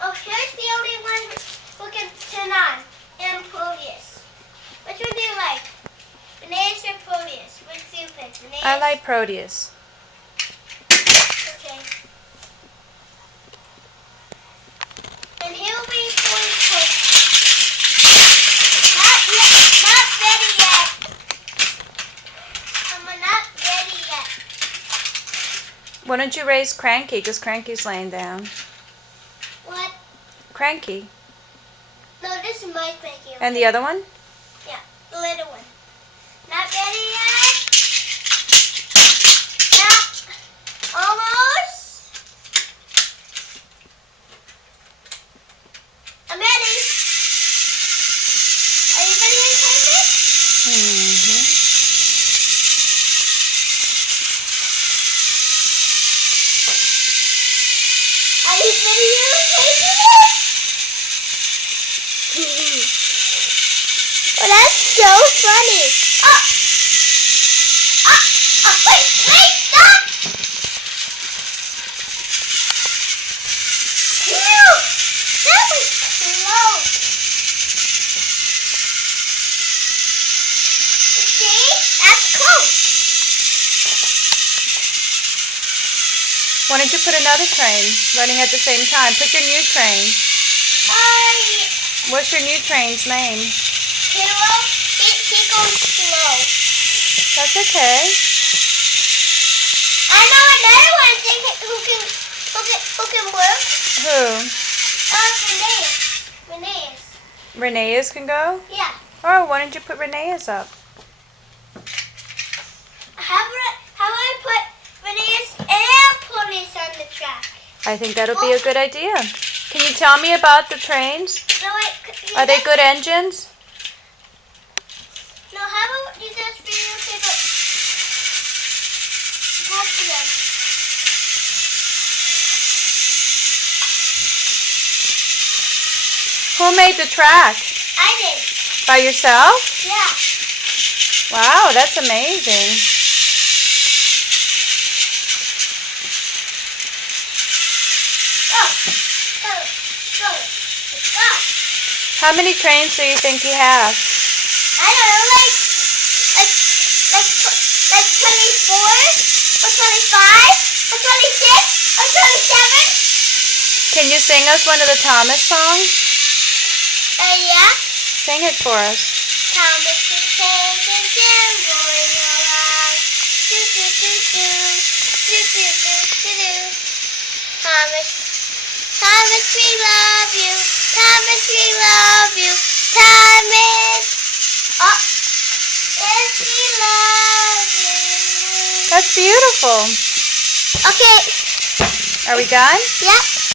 Oh, here's the only one who can turn on. And Proteus. Which one do you like? Phineas or Proteus? Which do you pick? Phineas? I like Proteus. Okay. And he'll be going to... Not ready yet. I'm not ready yet. Why don't you raise Cranky? Because Cranky's laying down. What? Cranky. No, this is my Cranky. And the other one? Yeah, the little one. Not ready yet. Yeah, almost. I'm ready. Are you ready, Cranky? Mm-hmm. Are you ready, Cranky? Oh, that's so funny. Wait, stop! Phew, that was close. See? That's close. Why don't you put another train running at the same time? Put your new train. What's your new train's name? Hero, he goes slow. That's okay. I know another one who can work. Who? Phineas. Rheneas can go? Yeah. Oh, why don't you put Rheneas up? How about I put Phineas and Proteus on the track? I think that'll be a good idea. Can you tell me about the trains? No, Are they good engines? No, how about you just videotape both of them? Who made the track? I did. By yourself? Yeah. Wow, that's amazing. Go. How many trains do you think you have? I don't know, like 24 or 25 or 26 or 27. Can you sing us one of the Thomas songs? Yeah. Sing it for us. Thomas the Tank and Jim going around. Do do do do. Do do do do do. Thomas, we love you. Thomas, we love you. Thomas, yes, we love you. That's beautiful. Okay. Are we done? Yep.